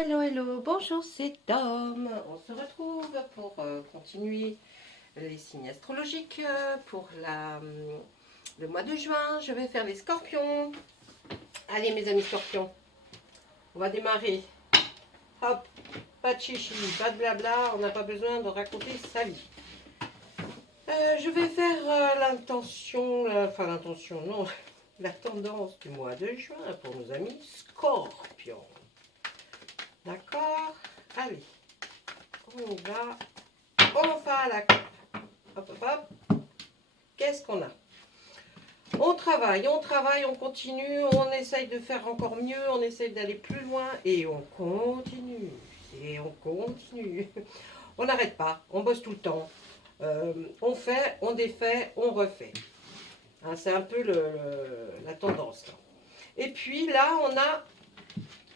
Hello, hello, bonjour, c'est Tom. On se retrouve pour continuer les signes astrologiques pour le mois de juin. Je vais faire les scorpions. Allez, mes amis scorpions, on va démarrer. Hop, pas de chichi, pas de blabla, on n'a pas besoin de raconter sa vie. Je vais faire l'intention, non, la tendance du mois de juin pour nos amis scorpions. D'accord? Allez, on y va. On va à la coupe. Hop, hop, hop. Qu'est-ce qu'on a? On travaille, on continue, on essaye de faire encore mieux, on essaye d'aller plus loin et on continue. Et on continue. On n'arrête pas, on bosse tout le temps. On fait, on défait, on refait. Hein, c'est un peu la tendance. Là. Et puis là, on a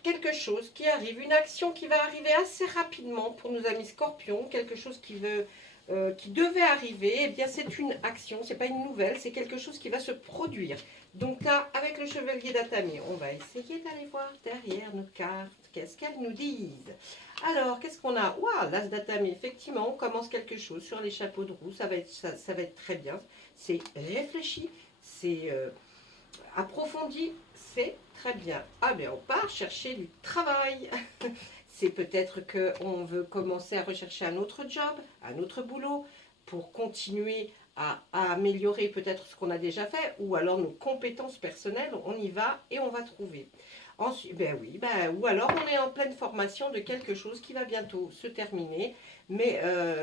quelque chose qui arrive, une action qui va arriver assez rapidement pour nos amis scorpions, quelque chose qui devait arriver, eh bien c'est une action, c'est pas une nouvelle, c'est quelque chose qui va se produire. Donc là, avec le chevalier d'Atami, on va essayer d'aller voir derrière nos cartes, qu'est-ce qu'elles nous disent. Alors, qu'est-ce qu'on a? Waouh, l'as d'Atami, effectivement, on commence quelque chose sur les chapeaux de roue, ça va être très bien. C'est réfléchi, c'est approfondi, c'est très bien. Ah bien, on part chercher du travail. C'est peut-être qu'on veut commencer à rechercher un autre job, un autre boulot, pour continuer à améliorer peut-être ce qu'on a déjà fait, ou alors nos compétences personnelles, on y va et on va trouver. Ensuite, ben oui, ou alors on est en pleine formation de quelque chose qui va bientôt se terminer, mais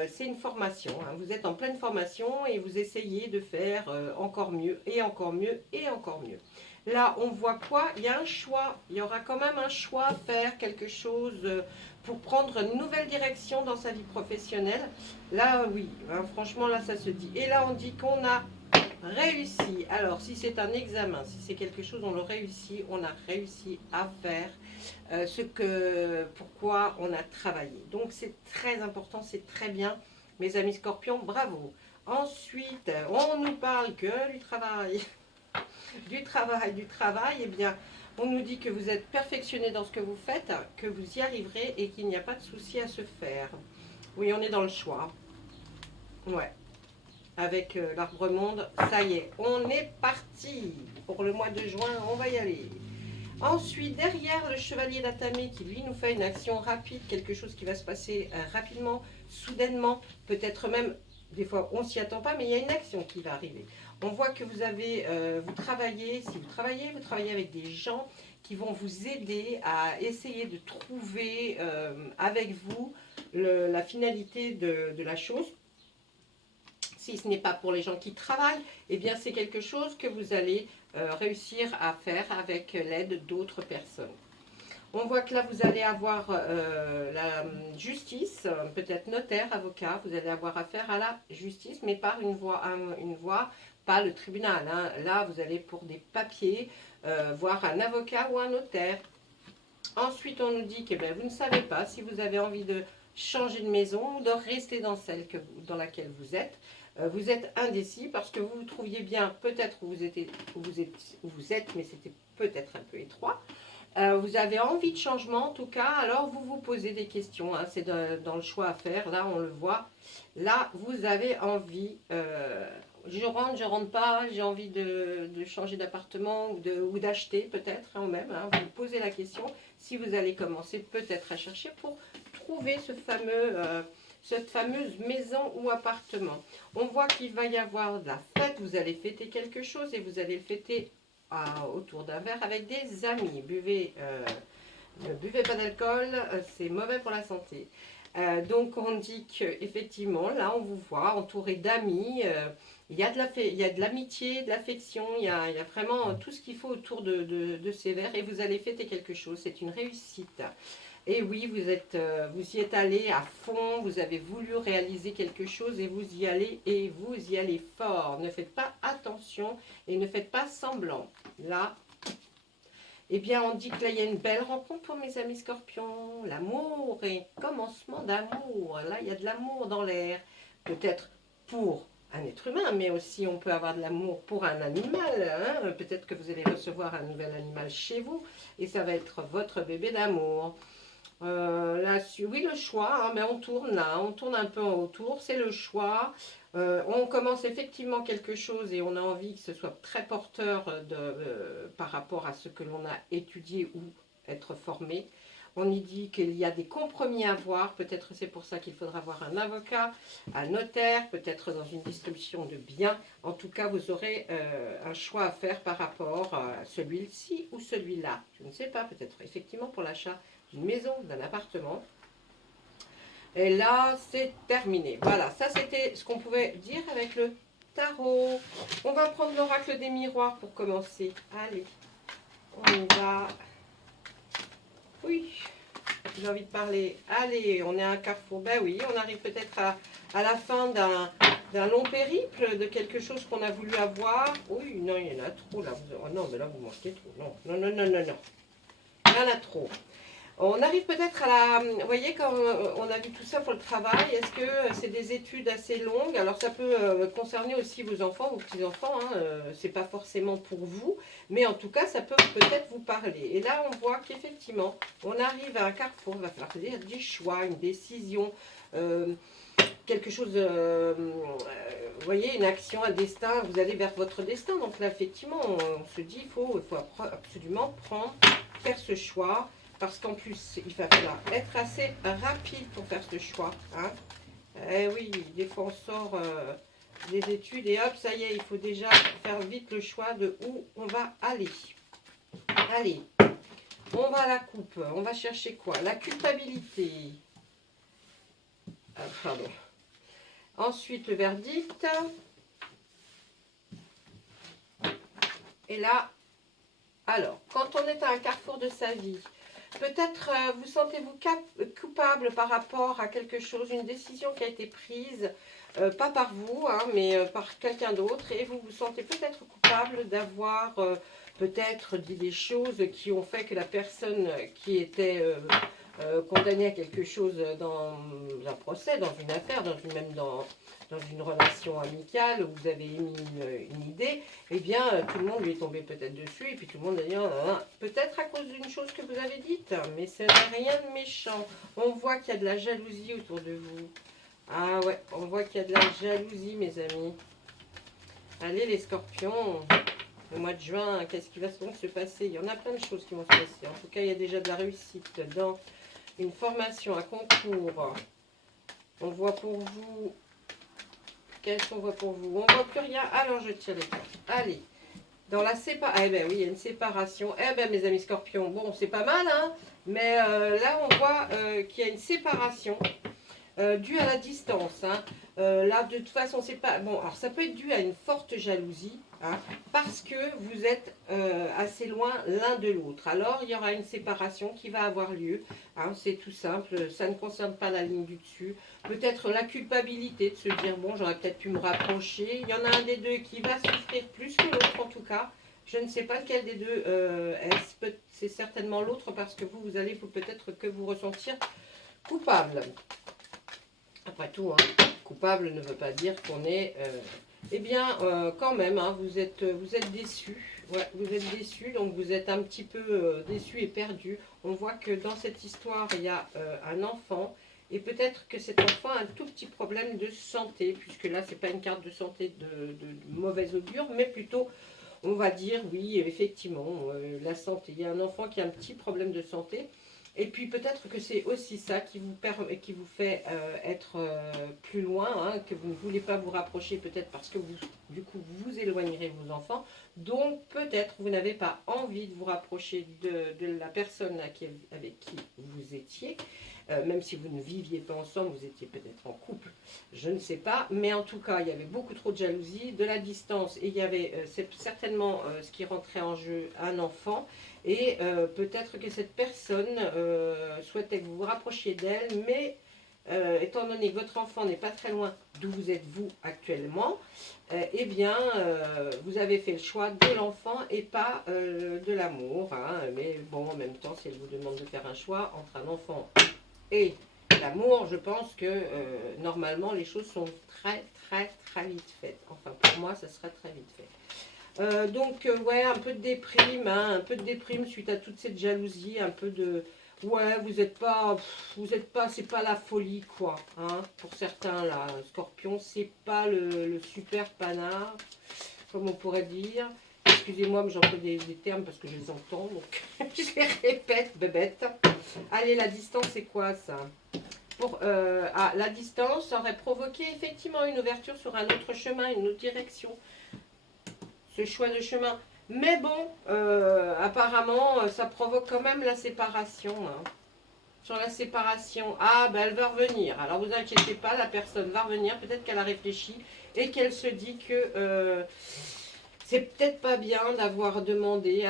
c'est une formation, hein. Vous êtes en pleine formation et vous essayez de faire encore mieux, et encore mieux, et encore mieux. Là, on voit quoi? Il y a un choix, il y aura quand même un choix à faire, quelque chose pour prendre une nouvelle direction dans sa vie professionnelle. Là, oui, hein, franchement, là, ça se dit. Et là, on dit qu'on a réussi. Alors, si c'est un examen, si c'est quelque chose, on le réussit, on a réussi à faire pourquoi on a travaillé. Donc, c'est très important, c'est très bien. Mes amis scorpions, bravo. Ensuite, on nous parle que du travail. Du travail, eh bien, on nous dit que vous êtes perfectionné dans ce que vous faites, que vous y arriverez et qu'il n'y a pas de souci à se faire. Oui, on est dans le choix. Ouais. Avec l'arbre monde, ça y est, on est parti. Pour le mois de juin, on va y aller. Ensuite, derrière le chevalier d'Atami qui lui nous fait une action rapide, quelque chose qui va se passer rapidement, soudainement, peut-être même, des fois on s'y attend pas, mais il y a une action qui va arriver. On voit que vous avez, vous travaillez avec des gens qui vont vous aider à essayer de trouver avec vous la finalité de la chose. Si ce n'est pas pour les gens qui travaillent, eh bien c'est quelque chose que vous allez réussir à faire avec l'aide d'autres personnes. On voit que là, vous allez avoir la justice, peut-être notaire, avocat, vous allez avoir affaire à la justice, mais par une voie, pas le tribunal. Hein. Là, vous allez pour des papiers, voir un avocat ou un notaire. Ensuite, on nous dit que vous ne savez pas si vous avez envie de changer de maison ou de rester dans celle dans laquelle vous êtes. Vous êtes indécis parce que vous vous trouviez bien peut-être où vous êtes, mais c'était peut-être un peu étroit. Vous avez envie de changement en tout cas, alors vous vous posez des questions, hein, c'est dans le choix à faire, là on le voit. Là vous avez envie, je rentre pas, j'ai envie de changer d'appartement ou d'acheter peut-être hein, même, hein, vous vous posez la question si vous allez commencer peut-être à chercher pour trouver cette fameuse maison ou appartement. On voit qu'il va y avoir de la fête, vous allez fêter quelque chose et vous allez le fêter autour d'un verre avec des amis. Ne buvez pas d'alcool, c'est mauvais pour la santé. Donc on dit qu'effectivement, là on vous voit entouré d'amis, il y a de l'amitié, de l'affection, il y a vraiment tout ce qu'il faut autour de ces verres et vous allez fêter quelque chose, c'est une réussite. Et oui, vous y êtes allé à fond, vous avez voulu réaliser quelque chose et vous y allez fort. Ne faites pas attention et ne faites pas semblant. Là, eh bien, on dit que là, il y a une belle rencontre pour mes amis scorpions. L'amour et commencement d'amour. Là, il y a de l'amour dans l'air. Peut-être pour un être humain, mais aussi on peut avoir de l'amour pour un animal. Hein. Peut-être que vous allez recevoir un nouvel animal chez vous et ça va être votre bébé d'amour. Oui, le choix, hein, mais on tourne là, on tourne un peu en autour, c'est le choix. On commence effectivement quelque chose et on a envie que ce soit très porteur par rapport à ce que l'on a étudié ou être formé. On y dit qu'il y a des compromis à voir, peut-être c'est pour ça qu'il faudra avoir un avocat, un notaire, peut-être dans une distribution de biens. En tout cas, vous aurez un choix à faire par rapport à celui-ci ou celui-là. Je ne sais pas, peut-être effectivement pour l'achat d'une maison, d'un appartement. Et là, c'est terminé. Voilà, ça c'était ce qu'on pouvait dire avec le tarot. On va prendre l'oracle des miroirs pour commencer. Allez, on y va. Oui, j'ai envie de parler. Allez, on est à un carrefour. Ben oui, on arrive peut-être à la fin d'un long périple, de quelque chose qu'on a voulu avoir. Oui, non, il y en a trop là. Oh non, mais là, vous mangez trop. Non, non, non, non, non, non. Il y en a trop. On arrive peut-être à la... Vous voyez, quand on a vu tout ça pour le travail, est-ce que c'est des études assez longues? Alors, ça peut concerner aussi vos enfants, vos petits-enfants. Hein, c'est pas forcément pour vous. Mais en tout cas, ça peut peut-être vous parler. Et là, on voit qu'effectivement, on arrive à un carrefour. Il va falloir faire des choix, une décision, quelque chose... vous voyez, une action, un destin. Vous allez vers votre destin. Donc là, effectivement, on se dit, il faut absolument faire ce choix. Parce qu'en plus, il va falloir être assez rapide pour faire ce choix. Hein. Eh oui, des fois on sort des études et hop, ça y est, il faut déjà faire vite le choix de où on va aller. Allez, on va à la coupe. On va chercher quoi? La culpabilité. Ah, pardon. Ensuite, le verdict. Et là, alors, quand on est à un carrefour de sa vie, peut-être vous sentez-vous coupable par rapport à quelque chose, une décision qui a été prise, pas par vous, hein, mais par quelqu'un d'autre, et vous vous sentez peut-être coupable d'avoir peut-être dit des choses qui ont fait que la personne qui était condamnée à quelque chose dans un procès, dans une affaire, même dans une relation amicale, où vous avez émis une idée, eh bien, tout le monde lui est tombé peut-être dessus, et puis tout le monde a dit, peut-être à cause d'une chose que vous avez dite, mais ce n'est rien de méchant. On voit qu'il y a de la jalousie autour de vous. Ah ouais, on voit qu'il y a de la jalousie, mes amis. Allez, les scorpions, le mois de juin, qu'est-ce qui va donc se passer? Il y en a plein de choses qui vont se passer. En tout cas, il y a déjà de la réussite dans une formation, un concours. On voit pour vous... Qu'est-ce qu'on voit pour vous? On ne voit plus rien. Alors, je tire les cartes. Allez. Dans la séparation. Eh bien, oui, il y a une séparation. Eh bien, mes amis scorpions, bon, c'est pas mal, hein. Mais là, on voit qu'il y a une séparation due à la distance. Hein. Là, de toute façon, c'est pas... Bon, alors, ça peut être dû à une forte jalousie, hein, parce que vous êtes assez loin l'un de l'autre. Alors, il y aura une séparation qui va avoir lieu. Hein, c'est tout simple. Ça ne concerne pas la ligne du dessus. Peut-être la culpabilité de se dire, bon, j'aurais peut-être pu me rapprocher. Il y en a un des deux qui va souffrir plus que l'autre, en tout cas. Je ne sais pas lequel des deux est. C'est certainement l'autre, parce que vous allez peut-être que vous ressentir coupable. Après tout, hein, coupable ne veut pas dire qu'on est... eh bien, quand même, hein, vous êtes déçu. Ouais, vous êtes déçu, donc vous êtes un petit peu déçu et perdu. On voit que dans cette histoire, il y a un enfant. Et peut-être que cet enfant a un tout petit problème de santé, puisque là, ce n'est pas une carte de santé de mauvaise augure, mais plutôt, on va dire, oui, effectivement, la santé. Il y a un enfant qui a un petit problème de santé. Et puis peut-être que c'est aussi ça qui vous fait être plus loin, hein, que vous ne voulez pas vous rapprocher, peut-être parce que du coup vous éloignerez vos enfants. Donc peut-être vous n'avez pas envie de vous rapprocher de la personne avec qui vous étiez. Même si vous ne viviez pas ensemble, vous étiez peut-être en couple, je ne sais pas. Mais en tout cas, il y avait beaucoup trop de jalousie, de la distance, et il y avait certainement ce qui rentrait en jeu, un enfant. Et peut-être que cette personne souhaitait que vous vous rapprochiez d'elle, mais étant donné que votre enfant n'est pas très loin d'où vous êtes vous actuellement, eh bien, vous avez fait le choix de l'enfant et pas de l'amour. Hein. Mais bon, en même temps, si elle vous demande de faire un choix entre un enfant et l'amour, je pense que normalement, les choses sont très, très, très vite faites. Enfin, pour moi, ça sera très vite fait. Donc, ouais, un peu de déprime, hein, un peu de déprime suite à toute cette jalousie, un peu de... Ouais, c'est pas la folie, quoi. Hein, pour certains, là, Scorpion, c'est pas le super panard, comme on pourrait dire. Excusez-moi, mais j'emploie des termes parce que je les entends, donc je les répète, bébête. Allez, la distance, c'est quoi, ça? La distance aurait provoqué effectivement une ouverture sur un autre chemin, une autre direction. Ce choix de chemin. Mais bon, apparemment, ça provoque quand même la séparation, hein. Sur la séparation, ah ben elle va revenir. Alors vous inquiétez pas, la personne va revenir. Peut-être qu'elle a réfléchi et qu'elle se dit que c'est peut-être pas bien d'avoir demandé,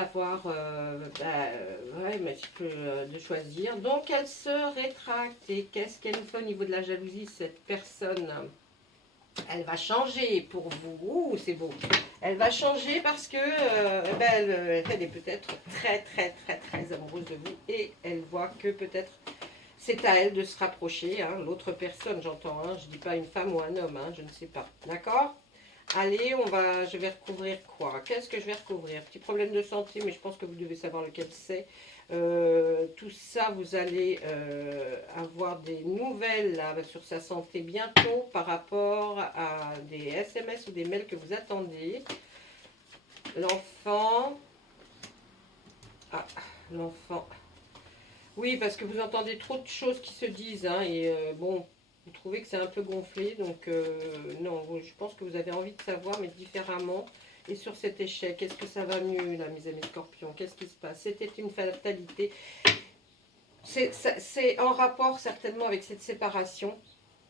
de choisir. Donc elle se rétracte. Et qu'est-ce qu'elle fait au niveau de la jalousie, cette personne? Elle va changer pour vous. Ouh, c'est beau. Elle va changer parce que elle est peut-être très, très, très, très amoureuse de vous. Et elle voit que peut-être c'est à elle de se rapprocher. Hein, l'autre personne, j'entends. Hein, je ne dis pas une femme ou un homme. Hein, je ne sais pas. D'accord? Allez, je vais recouvrir quoi? Qu'est-ce que je vais recouvrir? Petit problème de santé, mais je pense que vous devez savoir lequel c'est. Tout ça, vous allez avoir des nouvelles là, sur sa santé bientôt par rapport à des SMS ou des mails que vous attendez. L'enfant. Ah, l'enfant. Oui, parce que vous entendez trop de choses qui se disent. Hein, et bon, vous trouvez que c'est un peu gonflé. Donc, non, je pense que vous avez envie de savoir, mais différemment. Et sur cet échec, est-ce que ça va mieux, là, mes amis Scorpions? Qu'est-ce qui se passe? C'était une fatalité. C'est en rapport certainement avec cette séparation.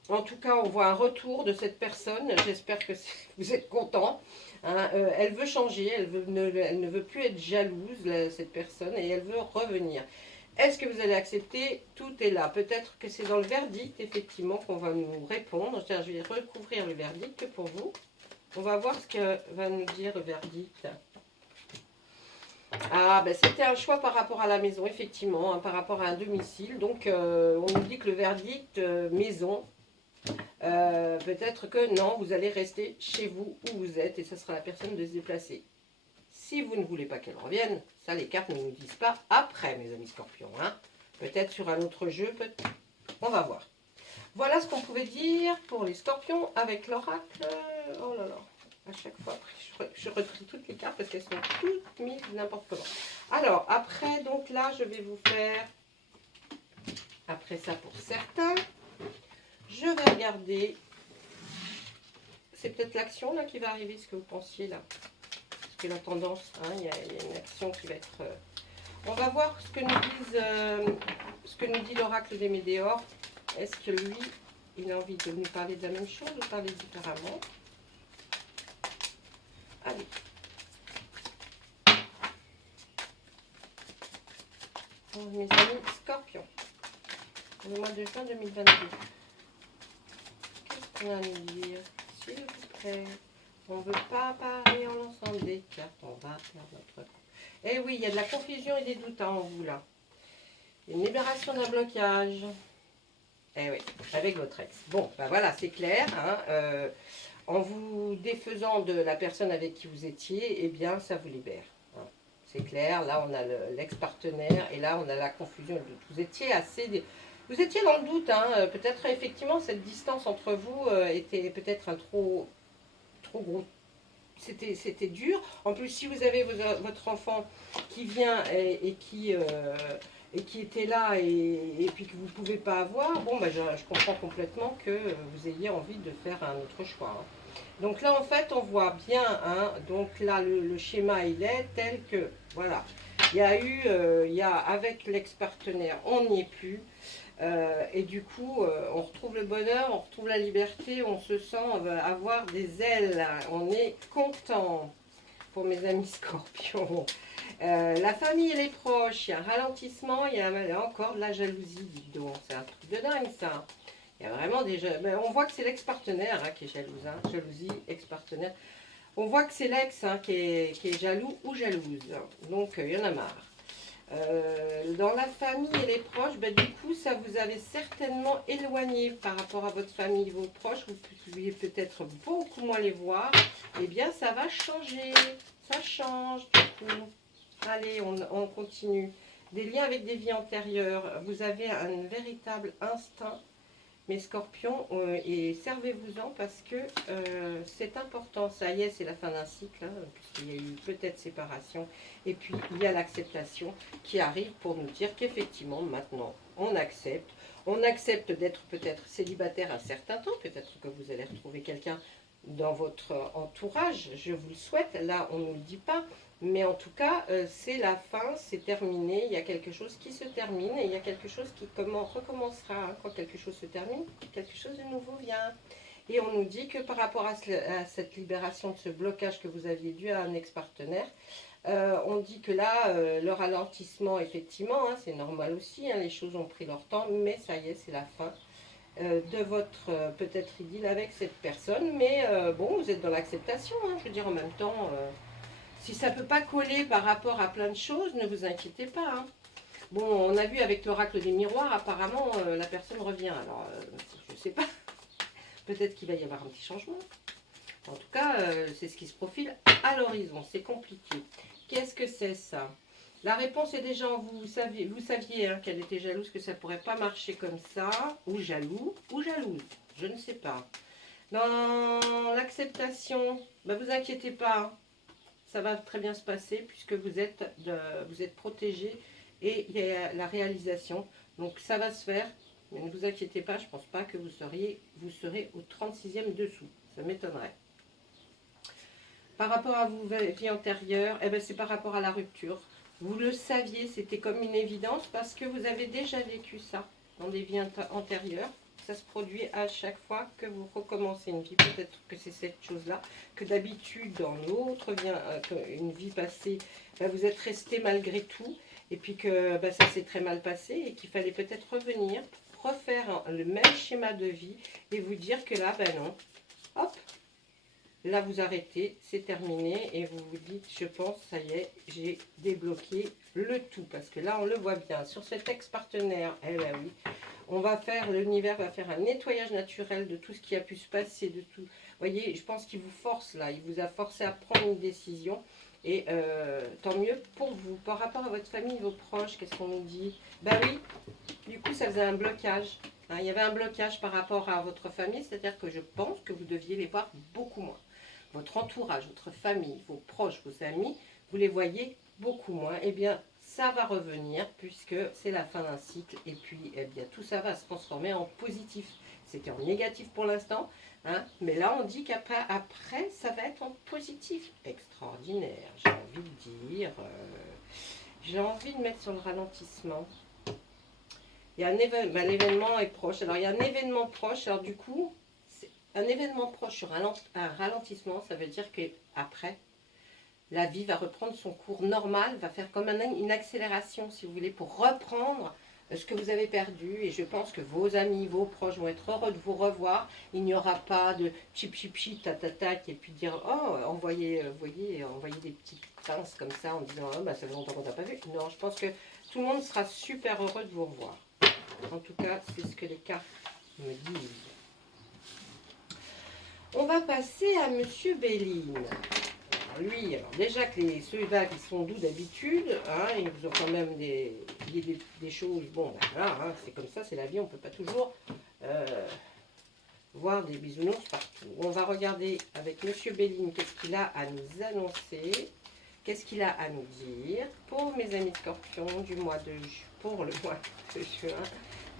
En tout cas, on voit un retour de cette personne. J'espère que vous êtes contents. Hein, elle veut changer, elle ne veut plus être jalouse, cette personne, et elle veut revenir. Est-ce que vous allez accepter? Tout est là. Peut-être que c'est dans le verdict, effectivement, qu'on va nous répondre. Je vais recouvrir le verdict pour vous. On va voir ce que va nous dire le verdict. Ah, ben c'était un choix par rapport à la maison, effectivement, hein, par rapport à un domicile. Donc, on nous dit que le verdict maison, peut-être que non, vous allez rester chez vous où vous êtes et ça sera la personne de se déplacer. Si vous ne voulez pas qu'elle revienne, ça les cartes ne nous disent pas après, mes amis Scorpions. Hein. Peut-être sur un autre jeu, on va voir. Voilà ce qu'on pouvait dire pour les Scorpions avec l'oracle. Oh là là. À chaque fois, je retrie toutes les cartes parce qu'elles sont toutes mises n'importe comment. Alors, après, donc là, je vais vous faire, après ça pour certains, je vais regarder, c'est peut-être l'action là qui va arriver, ce que vous pensiez là. Parce que la tendance, hein, il y a une action qui va être... On va voir ce que nous dit l'oracle des Médéors. Est-ce que lui, il a envie de nous parler de la même chose ou parler différemment? Allez. Bon, mes amis Scorpions, pour le mois de juin 2022. Qu'est-ce qu'on a à nous dire? S'il vous plaît. On ne veut pas parler en l'ensemble des cartes. On va faire notre coup. Eh oui, il y a de la confusion et des doutes en vous là. Une libération d'un blocage. Eh oui, avec votre ex. Bon, ben voilà, c'est clair. Hein, en vous défaisant de la personne avec qui vous étiez, eh bien, ça vous libère. Hein. C'est clair. Là, on a l'ex-partenaire et là, on a la confusion et le doute. Vous étiez vous étiez dans le doute. Hein. Peut-être, effectivement, cette distance entre vous était peut-être un trop gros. C'était dur. En plus, si vous avez votre enfant qui vient et qui était là et puis que vous ne pouvez pas avoir, bon, ben, je comprends complètement que vous ayez envie de faire un autre choix. Hein. Donc là, en fait, on voit bien, hein, donc là, le schéma, il est tel que, voilà, il y a avec l'ex-partenaire, on n'y est plus. Et du coup, on retrouve le bonheur, on retrouve la liberté, on se sent avoir des ailes. On est content pour mes amis Scorpions. La famille et les proches, il y a un ralentissement, il y a encore de la jalousie, dites donc. C'est un truc de dingue ça. Il y a vraiment on voit que c'est l'ex-partenaire hein, qui est jalouse. Hein. Jalousie, ex-partenaire. On voit que c'est l'ex hein, qui est jaloux ou jalouse. Donc, il y en a marre. Dans la famille et les proches, ben, du coup, ça vous avez certainement éloigné par rapport à votre famille, vos proches. Vous pouviez peut-être beaucoup moins les voir. Eh bien, ça va changer. Ça change, du coup. Allez, on continue. Des liens avec des vies antérieures. Vous avez un véritable instinct, mes scorpions, et servez-vous-en parce que c'est important. Ça y est, c'est la fin d'un cycle, hein, puisqu'il y a eu peut-être séparation. Et puis, il y a l'acceptation qui arrive pour nous dire qu'effectivement, maintenant, on accepte. On accepte d'être peut-être célibataire un certain temps. Peut-être que vous allez retrouver quelqu'un dans votre entourage. Je vous le souhaite. Là, on ne nous le dit pas. Mais en tout cas, c'est la fin, c'est terminé. Il y a quelque chose qui se termine et il y a quelque chose qui recommencera. Hein. Quand quelque chose se termine, quelque chose de nouveau vient. Et on nous dit que par rapport à cette libération de ce blocage que vous aviez dû à un ex-partenaire, on dit que là, le ralentissement, effectivement, hein, c'est normal aussi, hein, les choses ont pris leur temps, mais ça y est, c'est la fin de votre peut-être idylle avec cette personne. Mais bon, vous êtes dans l'acceptation, hein, je veux dire en même temps... si ça ne peut pas coller par rapport à plein de choses, ne vous inquiétez pas. Hein. Bon, on a vu avec l'oracle des miroirs, apparemment, la personne revient. Alors, je ne sais pas. Peut-être qu'il va y avoir un petit changement. En tout cas, c'est ce qui se profile à l'horizon. C'est compliqué. Qu'est-ce que c'est ça? La réponse est déjà en vous. Vous saviez hein, qu'elle était jalouse, que ça ne pourrait pas marcher comme ça. Ou jaloux, ou jalouse. Je ne sais pas. Dans l'acceptation, ben, vous inquiétez pas. Hein. Ça va très bien se passer puisque vous êtes protégé et il y a la réalisation. Donc ça va se faire, mais ne vous inquiétez pas, je ne pense pas que vous serez au 36e dessous. Ça m'étonnerait. Par rapport à vos vies antérieures, eh ben c'est par rapport à la rupture. Vous le saviez, c'était comme une évidence parce que vous avez déjà vécu ça dans des vies antérieures. Ça se produit à chaque fois que vous recommencez une vie. Peut-être que c'est cette chose-là, que d'habitude dans l'autre une vie passée, ben vous êtes resté malgré tout, et puis que ben ça s'est très mal passé, et qu'il fallait peut-être revenir, refaire le même schéma de vie, et vous dire que là, ben non, hop, là vous arrêtez, c'est terminé, et vous vous dites, je pense, ça y est, j'ai débloqué le tout, parce que là on le voit bien, sur cet ex-partenaire, eh ben oui, l'univers va faire un nettoyage naturel de tout ce qui a pu se passer, de tout. Vous voyez, je pense qu'il vous force là, il vous a forcé à prendre une décision. Et tant mieux pour vous. Par rapport à votre famille, vos proches, qu'est-ce qu'on nous dit? Ben oui, du coup ça faisait un blocage. Hein, il y avait un blocage par rapport à votre famille, c'est-à-dire que je pense que vous deviez les voir beaucoup moins. Votre entourage, votre famille, vos proches, vos amis, vous les voyez beaucoup moins. Eh bien, ça va revenir puisque c'est la fin d'un cycle et puis eh bien, tout ça va se transformer en positif. C'était en négatif pour l'instant, hein, mais là on dit qu'après ça va être en positif. Extraordinaire, j'ai envie de dire. J'ai envie de mettre sur le ralentissement. Il y a un événement, ben, l'événement est proche. Alors il y a un événement proche, alors du coup, un événement proche sur un ralentissement, ça veut dire qu'après, la vie va reprendre son cours normal, va faire comme une accélération, si vous voulez, pour reprendre ce que vous avez perdu. Et je pense que vos amis, vos proches vont être heureux de vous revoir. Il n'y aura pas de chip chip chip, tatatac, et puis dire, oh, envoyer des petites pinces comme ça en disant, oh, bah, ça fait longtemps qu'on t'a pas vu. Non, je pense que tout le monde sera super heureux de vous revoir. En tout cas, c'est ce que les cartes me disent. On va passer à Monsieur Béline. Lui, alors déjà que ceux-là qui sont doux d'habitude, hein, ils ont quand même des choses, bon, ben voilà, hein, c'est comme ça, c'est la vie, on ne peut pas toujours voir des bisounours partout. On va regarder avec Monsieur Béline qu'est-ce qu'il a à nous annoncer, qu'est-ce qu'il a à nous dire pour mes amis Scorpions pour le mois de juin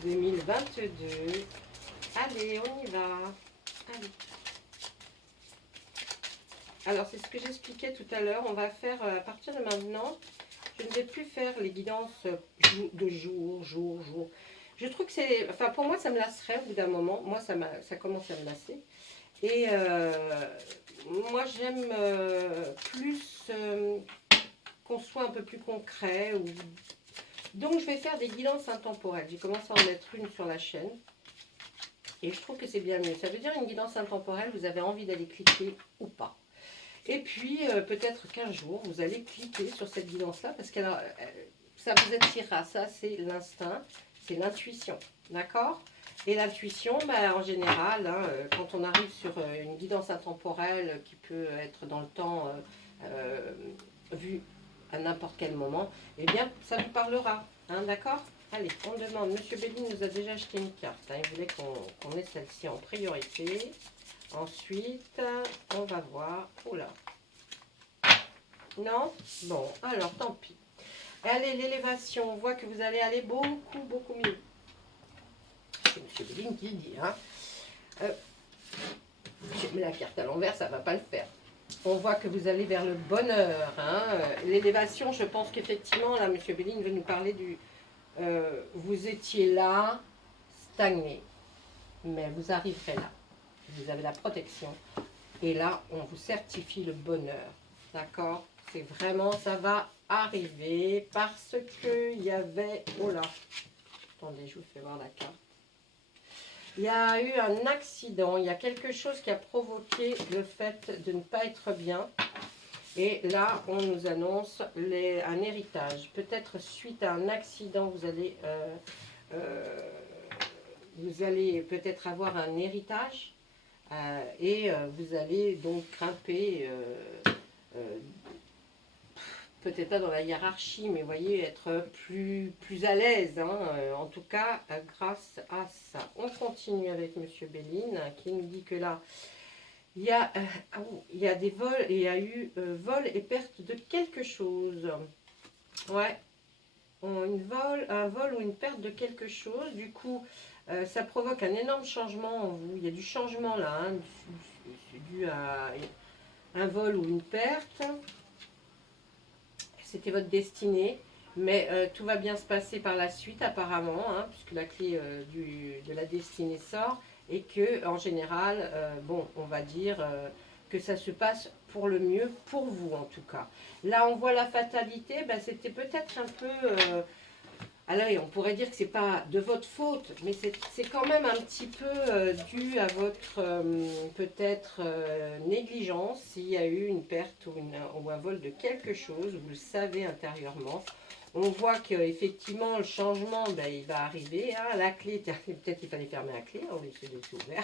2022. Allez, on y va. Allez. Alors, c'est ce que j'expliquais tout à l'heure. On va faire, à partir de maintenant, je ne vais plus faire les guidances de jour. Je trouve que c'est... Enfin, pour moi, ça me lasserait au bout d'un moment. Moi, ça commence à me lasser. Et moi, j'aime plus qu'on soit un peu plus concret. Donc, je vais faire des guidances intemporelles. J'ai commencé à en mettre une sur la chaîne. Et je trouve que c'est bien mieux. Ça veut dire une guidance intemporelle, vous avez envie d'aller cliquer ou pas. Et puis, peut-être qu'un jour, vous allez cliquer sur cette guidance-là parce que ça vous attirera. Ça, c'est l'instinct, c'est l'intuition. D'accord? Et l'intuition, ben, en général, hein, quand on arrive sur une guidance intemporelle qui peut être dans le temps vue à n'importe quel moment, eh bien, ça vous parlera. Hein, d'accord? Allez, on demande. Monsieur Béline nous a déjà acheté une carte. Hein, il voulait qu'on ait celle-ci en priorité. Ensuite, on va voir. Oula. Non? Bon, alors, tant pis. Allez, l'élévation. On voit que vous allez aller beaucoup, beaucoup mieux. C'est monsieur Béline qui le dit. Hein. J'ai mis la carte à l'envers, ça ne va pas le faire. On voit que vous allez vers le bonheur. Hein. L'élévation, je pense qu'effectivement, là, monsieur Béline veut nous parler du... vous étiez là, stagné, mais vous arriverez là. Vous avez la protection. Et là, on vous certifie le bonheur. D'accord? C'est vraiment, ça va arriver parce qu'il y avait... Oh là! Attendez, je vous fais voir la carte. Il y a eu un accident, il y a quelque chose qui a provoqué le fait de ne pas être bien. Et là, on nous annonce un héritage. Peut-être suite à un accident, vous allez peut-être avoir un héritage. Et vous allez donc grimper, peut-être pas dans la hiérarchie, mais voyez, être plus à l'aise, hein, en tout cas, grâce à ça. On continue avec monsieur Béline, qui nous dit que là, il y a des vols, et il y a eu vol et perte de quelque chose. Ouais, un vol ou une perte de quelque chose, du coup, ça provoque un énorme changement en vous. Il y a du changement là, hein, dû à un vol ou une perte. C'était votre destinée, mais tout va bien se passer par la suite apparemment, hein, puisque la clé de la destinée sort, et que en général, bon, on va dire que ça se passe pour le mieux, pour vous en tout cas. Là, on voit la fatalité, ben, c'était peut-être un peu... alors, on pourrait dire que c'est pas de votre faute, mais c'est quand même un petit peu dû à votre peut-être négligence. S'il y a eu une perte ou un vol de quelque chose, vous le savez intérieurement. On voit qu'effectivement, le changement, ben, il va arriver. Hein, la clé, peut-être qu'il fallait fermer la clé, on laisse le dessus ouvert.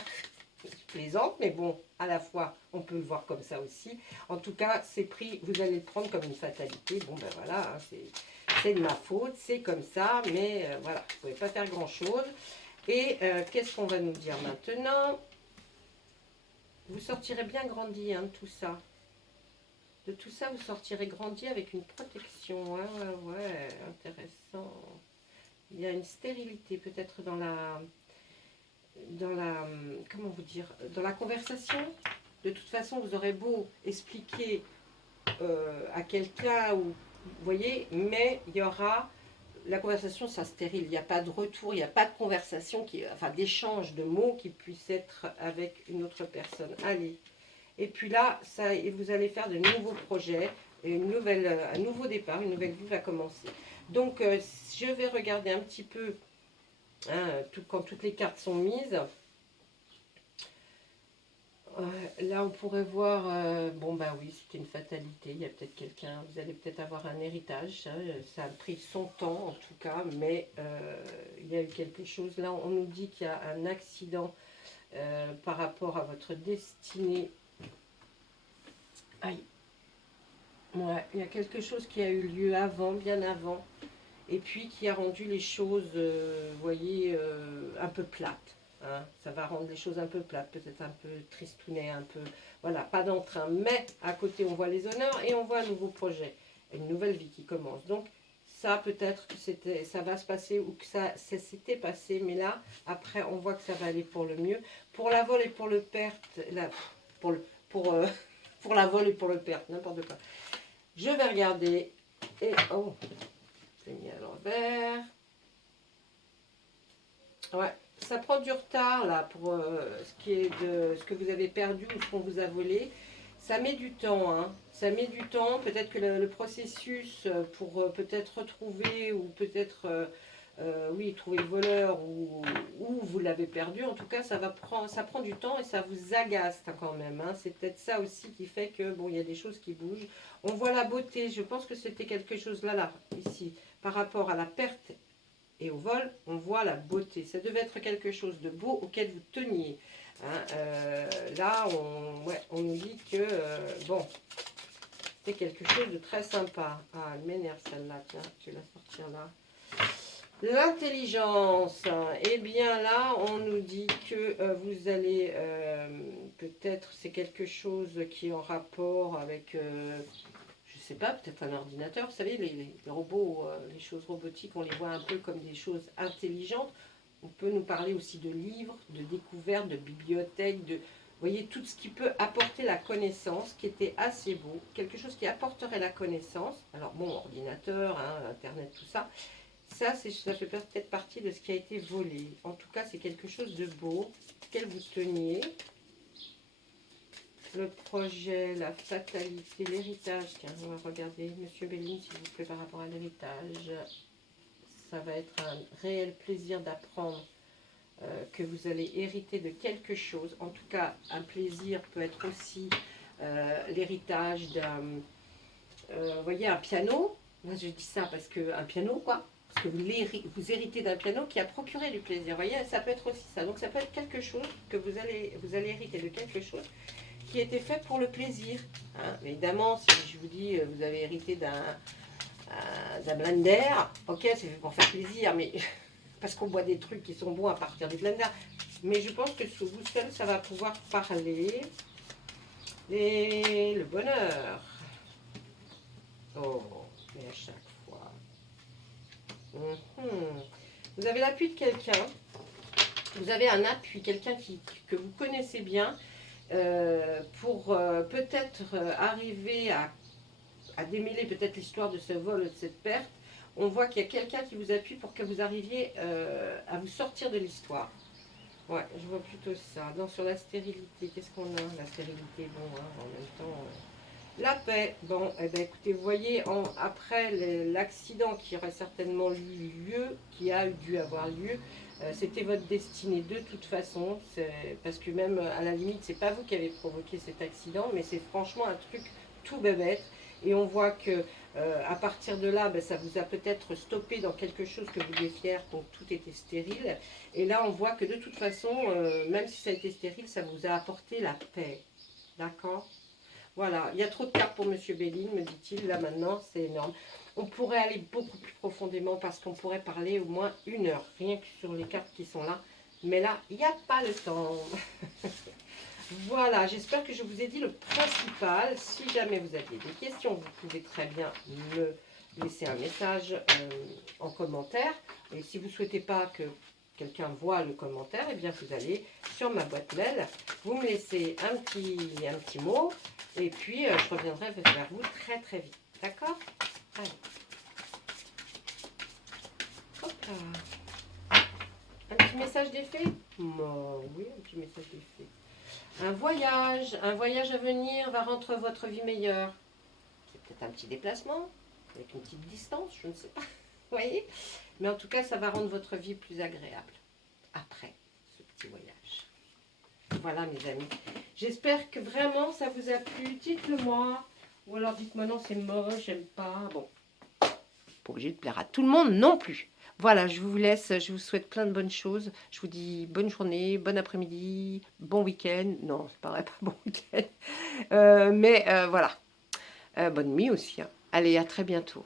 Je plaisante, mais bon, à la fois, on peut le voir comme ça aussi. En tout cas, c'est pris, vous allez le prendre comme une fatalité. Bon, ben voilà, hein, c'est de ma faute, c'est comme ça, mais voilà, vous ne pouvez pas faire grand-chose. Et qu'est-ce qu'on va nous dire maintenant? Vous sortirez bien grandi, hein, de tout ça. De tout ça, vous sortirez grandi avec une protection. Hein, ouais, intéressant. Il y a une stérilité peut-être dans la... comment vous dire, dans la conversation. De toute façon, vous aurez beau expliquer à quelqu'un, ou vous voyez, mais il y aura, la conversation sera stérile, il n'y a pas de retour, il n'y a pas de conversation, enfin d'échange de mots qui puisse être avec une autre personne. Allez, et puis là, et vous allez faire de nouveaux projets, et un nouveau départ, une nouvelle vie va commencer. Donc, je vais regarder un petit peu, hein, quand toutes les cartes sont mises. Là, on pourrait voir, bon bah oui, c'était une fatalité, il y a peut-être quelqu'un, vous allez peut-être avoir un héritage, hein, ça a pris son temps en tout cas, mais il y a eu quelque chose. Là, on nous dit qu'il y a un accident par rapport à votre destinée. Aïe, ouais, il y a quelque chose qui a eu lieu avant, bien avant, et puis qui a rendu les choses, vous voyez, un peu plates. Hein, ça va rendre les choses un peu plates, peut-être un peu tristounet, un peu... Voilà, pas d'entrain. Mais à côté, on voit les honneurs et on voit un nouveau projet, une nouvelle vie qui commence. Donc, ça, peut-être que ça va se passer ou que ça s'était passé. Mais là, après, on voit que ça va aller pour le mieux. Pour la vol et pour le perte... pour la vol et pour le perte, n'importe quoi. Je vais regarder. Et... Oh, c'est mis à l'envers. Ouais. Ça prend du retard là pour ce qui est de ce que vous avez perdu ou ce qu'on vous a volé. Ça met du temps, hein. Ça met du temps. Peut-être que le processus pour peut-être retrouver ou peut-être oui, trouver le voleur ou vous l'avez perdu. En tout cas, ça prend du temps et ça vous agace hein, quand même. Hein. C'est peut-être ça aussi qui fait que bon, il y a des choses qui bougent. On voit la beauté. Je pense que c'était quelque chose là, ici, par rapport à la perte. Et au vol, on voit la beauté. Ça devait être quelque chose de beau auquel vous teniez. Hein, là, on nous dit que, bon, C'était quelque chose de très sympa. Ah, elle m'énerve celle-là, tiens, je vais la sortir là. L'intelligence. Eh bien là, on nous dit que vous allez, peut-être c'est quelque chose qui est en rapport avec, je sais pas, peut-être un ordinateur. Vous savez, les robots, les choses robotiques, on les voit un peu comme des choses intelligentes. On peut nous parler aussi de livres, de découvertes, de bibliothèques, de... Vous voyez, tout ce qui peut apporter la connaissance, qui était assez beau. Quelque chose qui apporterait la connaissance. Alors bon, ordinateur, hein, Internet, tout ça. Ça fait peut-être partie de ce qui a été volé. En tout cas, c'est quelque chose de beau, qu'elle vous teniez. Le projet, la fatalité, l'héritage. Tiens, on va regarder, Monsieur Béline, s'il vous plaît, par rapport à l'héritage. Ça va être un réel plaisir d'apprendre que vous allez hériter de quelque chose. En tout cas, un plaisir peut être aussi l'héritage d'un, vous voyez, un piano. Moi, je dis ça parce que un piano, quoi. Parce que vous héritez d'un piano qui a procuré du plaisir. Vous voyez, ça peut être aussi ça. Donc, ça peut être quelque chose que vous allez hériter de quelque chose qui a été fait pour le plaisir. Hein. Évidemment, si je vous dis, vous avez hérité d'un blender, ok, c'est fait pour faire plaisir, mais parce qu'on boit des trucs qui sont bons à partir du blender. Mais je pense que sous vous seul, ça va pouvoir parler. Et le bonheur. Oh, mais à chaque fois. Vous avez l'appui de quelqu'un. Vous avez un appui, quelqu'un que vous connaissez bien, pour peut-être arriver à démêler peut-être l'histoire de ce vol, de cette perte. On voit qu'il y a quelqu'un qui vous appuie pour que vous arriviez à vous sortir de l'histoire. Ouais, je vois plutôt ça. Donc sur la stérilité, qu'est-ce qu'on a? La stérilité, bon, hein, en même temps... La paix, bon, eh ben, écoutez, vous voyez, après l'accident qui aurait certainement eu lieu, qui a dû avoir lieu, c'était votre destinée de toute façon, parce que même à la limite, c'est pas vous qui avez provoqué cet accident, mais c'est franchement un truc tout bébête. Et on voit que à partir de là, ben, ça vous a peut-être stoppé dans quelque chose que vous deviez faire, donc tout était stérile. Et là, on voit que de toute façon, même si ça a été stérile, ça vous a apporté la paix. D'accord ? Voilà, il y a trop de cartes pour Monsieur Béline, me dit-il, là maintenant, c'est énorme. On pourrait aller beaucoup plus profondément parce qu'on pourrait parler au moins 1 heure, rien que sur les cartes qui sont là. Mais là, il n'y a pas le temps. Voilà, j'espère que je vous ai dit le principal. Si jamais vous aviez des questions, vous pouvez très bien me laisser un message en commentaire. Et si vous ne souhaitez pas que quelqu'un voit le commentaire, eh bien vous allez sur ma boîte mail, vous me laissez un petit mot. Et puis, je reviendrai vers vous très très vite. D'accord? Allez. Hop là. Un petit message d'effet? Oui, un petit message d'effet. Un voyage à venir va rendre votre vie meilleure. C'est peut-être un petit déplacement, avec une petite distance, je ne sais pas. Vous voyez? Mais en tout cas, ça va rendre votre vie plus agréable. Après ce petit voyage. Voilà mes amis. J'espère que vraiment ça vous a plu. Dites-le moi. Ou alors dites-moi non, c'est moche, j'aime pas. Bon. Pas obligé de plaire à tout le monde non plus. Voilà, je vous laisse. Je vous souhaite plein de bonnes choses. Je vous dis bonne journée, bon après-midi, bon week-end. Non, c'est pas vrai, pas bon week-end. Mais voilà. Bonne nuit aussi. Hein. Allez, à très bientôt.